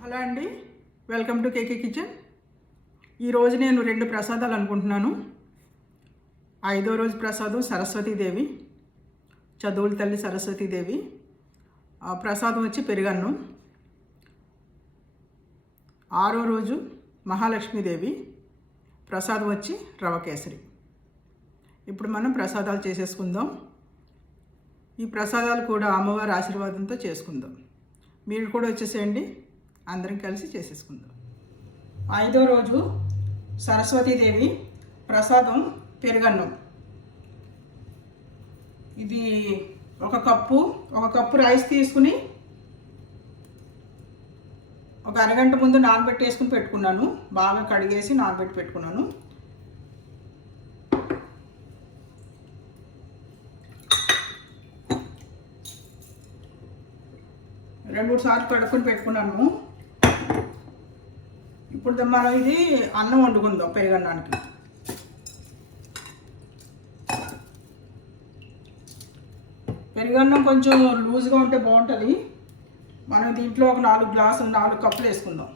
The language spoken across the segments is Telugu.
హలో అండి, వెల్కమ్ టు కేకే కిచెన్. ఈరోజు నేను 2 ప్రసాదాలు అనుకుంటున్నాను. 5వ రోజు ప్రసాదం సరస్వతీదేవి, చదువుల తల్లి సరస్వతీదేవి. ప్రసాదం వచ్చి పెరుగన్నం. 6వ రోజు మహాలక్ష్మీదేవి, ప్రసాదం వచ్చి రవ కేసరి. ఇప్పుడు మనం ప్రసాదాలు చేసేసుకుందాం. ఈ ప్రసాదాలు కూడా అమ్మవారి ఆశీర్వాదంతో చేసుకుందాం. మీరు కూడా వచ్చేసేయండి, అందరం కలిసి చేసేసుకుందాం. 5వ రోజు సరస్వతీదేవి, ప్రసాదం పెరుగన్నం. ఇది ఒక కప్పు రైస్ తీసుకుని ఒక అరగంట ముందు నానబెట్టేసుకుని పెట్టుకున్నాను. బాగా కడిగేసి నానబెట్టి పెట్టుకున్నాను. రెండు మూడు సార్లు కడుక్కొని పెట్టుకున్నాను. ఇప్పుడు మనం ఇది అన్నం వండుకుందాం. పెరుగన్నానికి పెరుగన్నం కొంచెం లూజ్గా ఉంటే బాగుంటుంది. మనం దీంట్లో ఒక 4 కప్పులు వేసుకుందాం.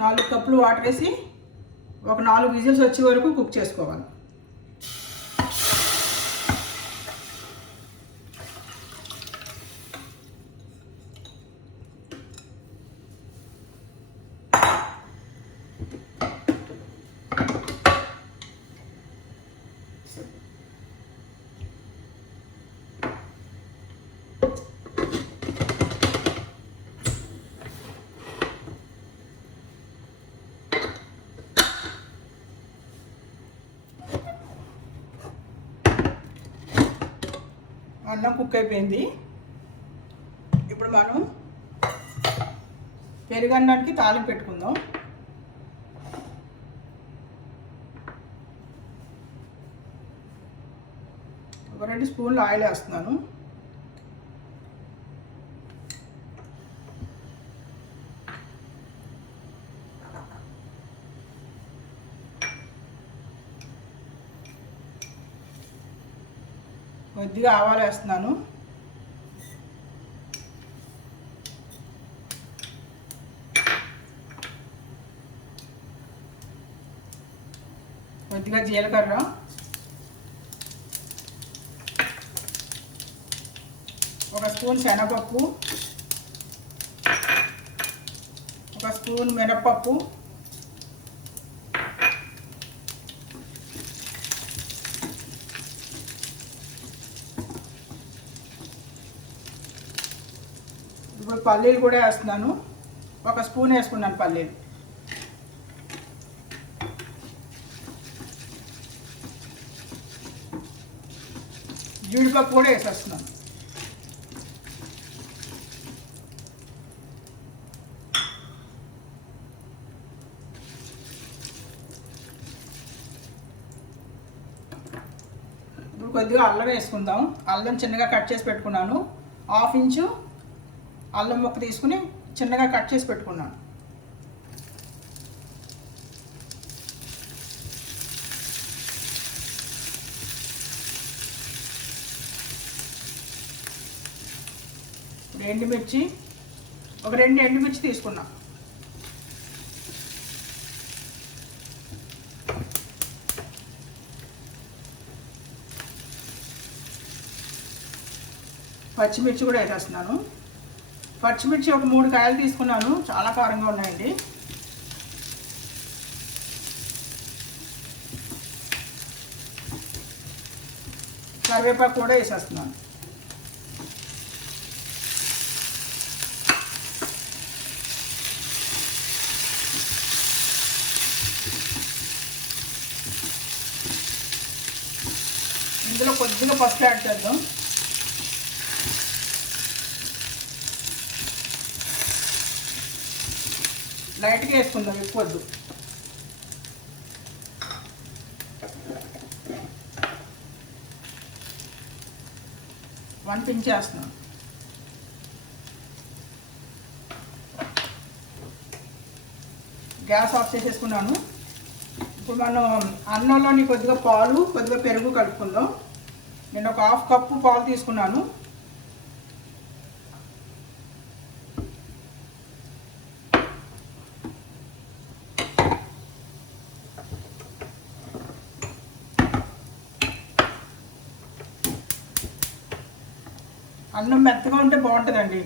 నాలుగు కప్పులు వాటర్ వేసి ఒక 4 విజిల్స్ వచ్చే వరకు కుక్ చేసుకోవాలి. అన్నం కుక్ అయిపోయింది. ఇప్పుడు మనం పెరుగన్నానికి తాలింపు పెట్టుకుందాం. ఒక 2 స్పూన్లు ఆయిల్ వేస్తున్నాను. కొద్దిగా ఆవాలు వేస్తున్నాను. కొద్దిగా జీలకర్ర, ఒక స్పూన్ శనగపప్పు, ఒక స్పూన్ మినప్పప్పు, ఇప్పుడు పల్లీలు కూడా వేస్తున్నాను. ఒక స్పూన్ వేసుకున్నాను పల్లీలు. జీడిపప్పు కూడా వేసేస్తున్నాను. ఇప్పుడు కొద్దిగా అల్లం వేసుకుందాం. అల్లం చిన్నగా కట్ చేసి పెట్టుకున్నాను. 1/2 ఇంచు అల్లం ముక్క తీసుకుని చిన్నగా కట్ చేసి పెట్టుకున్నాను. ఎండుమిర్చి, ఒక 2 ఎండుమిర్చి తీసుకున్నా. పచ్చిమిర్చి కూడా వేసేస్తున్నాను. పచ్చిమిర్చి ఒక 3 కాయలు తీసుకున్నాను. చాలా కారంగా ఉన్నాయండి. కరివేపాకు కూడా వేసేస్తున్నాను. ఇందులో కొద్దిగా పసుపు యాడ్ చేద్దాం. లైట్గా వేసుకుందాం, ఎక్కువ వద్దు. 1 పించ్ వేస్తున్నాను. గ్యాస్ ఆఫ్ చేసేసుకున్నాను. ఇప్పుడు మనం అన్నంలోని కొద్దిగా పాలు కొద్దిగా పెరుగు కలుపుకుందాం. నేను ఒక 1/2 కప్పు పాలు తీసుకున్నాను. అన్నం మెత్తగా ఉంటే బాగుంటుందండి.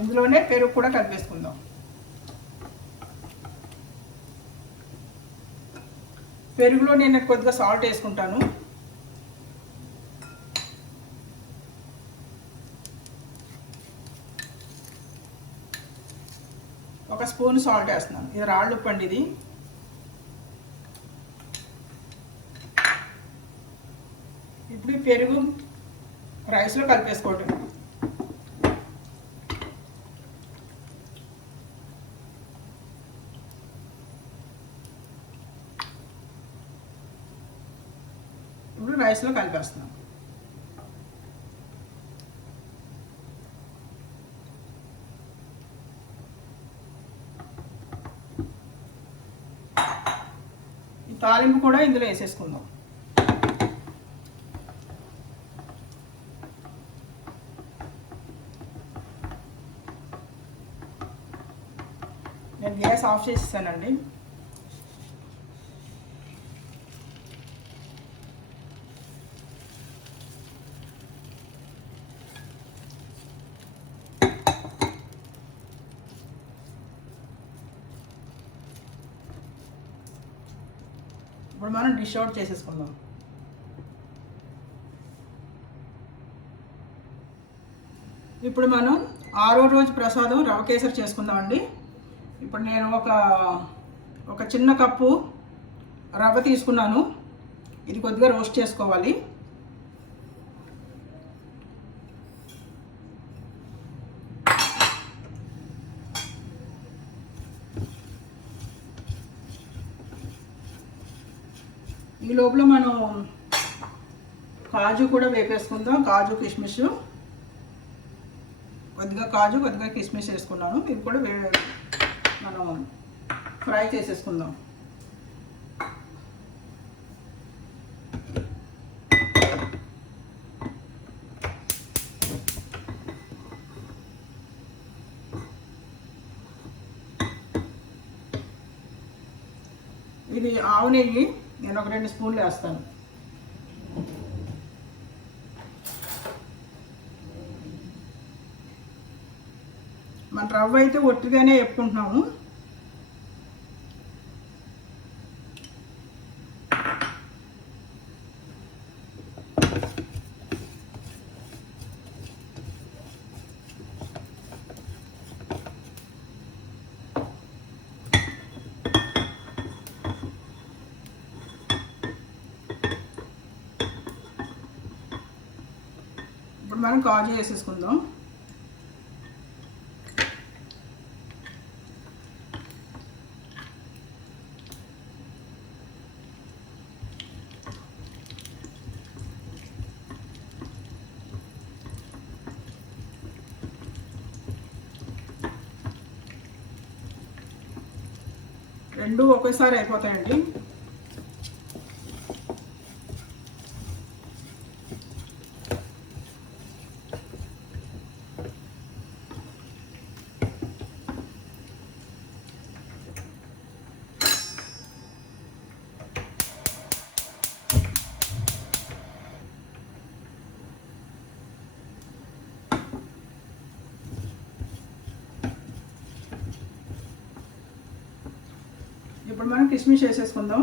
ఇందులోనే పెరుగు కూడా కలిపేసుకుందాం. పెరుగులో నేను కొద్దిగా సాల్ట్ వేసుకుంటాను. ఒక స్పూన్ సాల్ట్ వేస్తున్నాను. ఇది రాళ్ళు ఉప్పు అండి. ఇది ఇప్పుడు ఈ పెరుగు రైస్లో కలిపేసుకోవటం. ఇప్పుడు రైస్లో కలిపేస్తున్నాను. తాలింపు కూడా ఇందులో వేసేసుకుందాం. నేను గ్యాస్ ఆఫ్ చేసేసానండి. ఇప్పుడు మనం డిష్ అవుట్ చేసేసుకుందాం. ఇప్పుడు మనం 6వ రోజు ప్రసాదం రవ కేసరి చేసుకుందామండి. ఇప్పుడు నేను ఒక చిన్న కప్పు రవ్వ తీసుకున్నాను. ఇది కొద్దిగా రోస్ట్ చేసుకోవాలి. ఈ లోపల మనం కాజు కూడా వేపేసుకుందాం. కాజు కిస్మిస్, కొద్దిగా కాజు కొద్దిగా కిస్మిస్ వేసుకున్నాను. ఇది కూడా మనం ఫ్రై చేసేసుకుందాం. ఇది ఆవు నెయ్యి, నేను ఒక 2 స్పూన్లు వేస్తాను. మన రవ్వ అయితే ఒట్టిగానే వేపుకుంటున్నాము. ఇప్పుడు మనం కాజు వేసేసుకుందాం. రెండు ఒకేసారి అయిపోతాయండి. ఇప్పుడు మనం కిస్మిస్ వేసేసుకుందాం.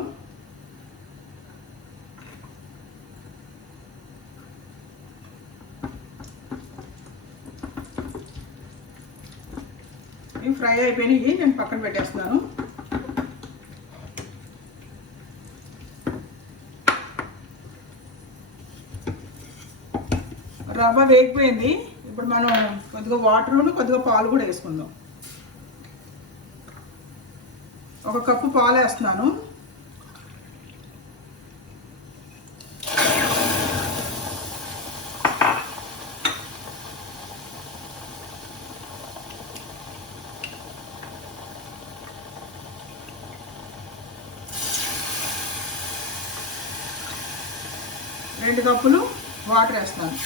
ఇవి ఫ్రై అయిపోయినాయి, నేను పక్కన పెట్టేస్తున్నాను. రవ్వ వేగిపోయింది. ఇప్పుడు మనం కొద్దిగా వాటర్ను కొద్దిగా పాలు కూడా వేసుకుందాం. 1 కప్పు పాలు వేస్తున్నాను. రెండు కప్పులు వాటర్ వేస్తాను.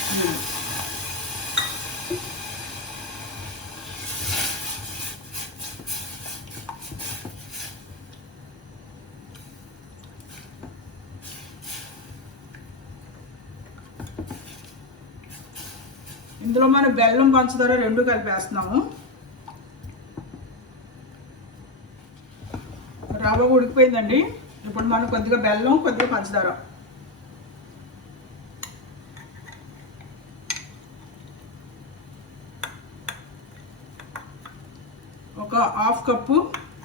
ఇందులో మనం బెల్లం పంచదార రెండు కలిపేస్తున్నాము. రవ్వ ఉడికిపోయిందండి. ఇప్పుడు మనం కొద్దిగా బెల్లం కొద్దిగా పంచదార, ఒక 1/2 కప్పు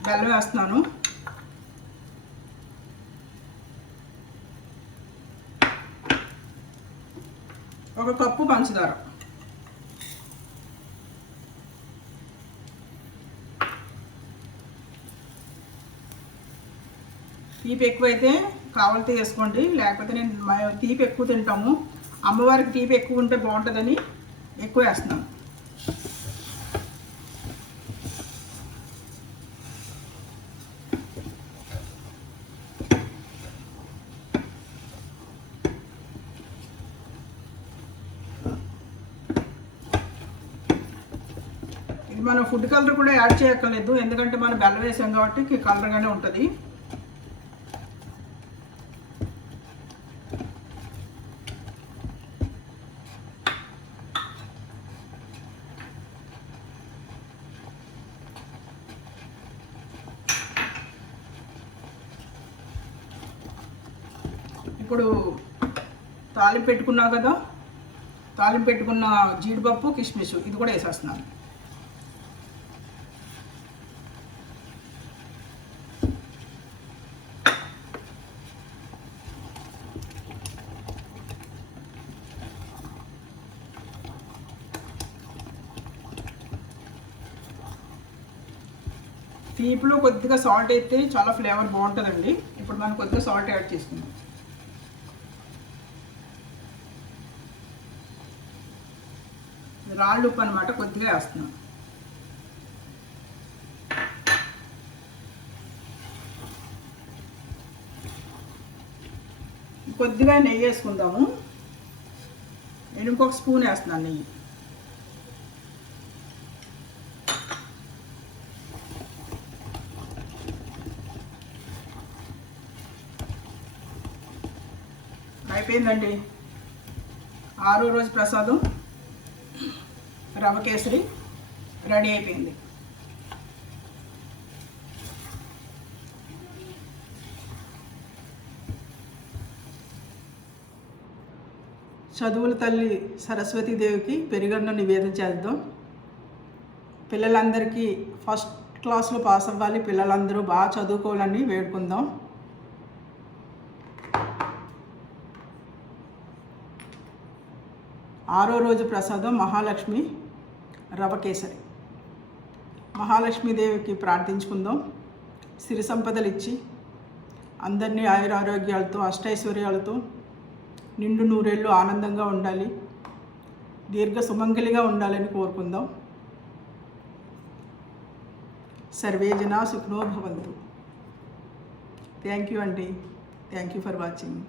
బెల్లం వేస్తున్నాను. ఒక కప్పు పంచదార, తీపి ఎక్కువైతే కావాలితే వేసుకోండి, లేకపోతే నేను తీపి ఎక్కువ తింటాము, అమ్మవారికి తీపి ఎక్కువ ఉంటే బాగుంటుందని ఎక్కువ వేస్తున్నాను. ఇది మనం ఫుడ్ కలర్ కూడా యాడ్ చేయక్కర్లేదు, ఎందుకంటే మనం బెల్లం వేసాం కాబట్టి కలర్గానే ఉంటుంది. ఇప్పుడు తాలింపు పెట్టుకున్నావు కదా, తాలింపు పెట్టుకున్న జీడిపప్పు కిస్మిస్ ఇది కూడా వేసేస్తున్నాను. తీపిలో కొద్దిగా సాల్ట్ అయితే చాలా ఫ్లేవర్ బాగుంటుందండి. ఇప్పుడు మనం కొద్దిగా సాల్ట్ యాడ్ చేసుకుందాం. రాళ్ళు ఉప్పు అనమాట, కొద్దిగా వేస్తున్నాం. కొద్దిగా నెయ్యి వేసుకుందాము. నేను ఇంకొక స్పూన్ వేస్తున్నాను నెయ్యి. అయిపోయిందండి. 6వ రోజు ప్రసాదం రవ్వ కేసరి రెడీ అయిపోయింది. చదువుల తల్లి సరస్వతీదేవికి పెరుగన్నం నివేదన చేద్దాం. పిల్లలందరికీ ఫస్ట్ క్లాస్లో పాస్ అవ్వాలి, పిల్లలందరూ బాగా చదువుకోవాలని వేడుకుందాం. ఆరో రోజు ప్రసాదం మహాలక్ష్మి రవ్వ కేసరి. మహాలక్ష్మీదేవికి ప్రార్థించుకుందాం. సిరి సంపదలు ఇచ్చి అందరినీ ఆయురారోగ్యాలతో అష్టైశ్వర్యాలతో నిండు నూరేళ్ళు ఆనందంగా ఉండాలి, దీర్ఘ సుమంగళిగా ఉండాలని కోరుకుందాం. సర్వే జనా సుఖినో భవంతు. థ్యాంక్ యూ అండి. Thank you for watching.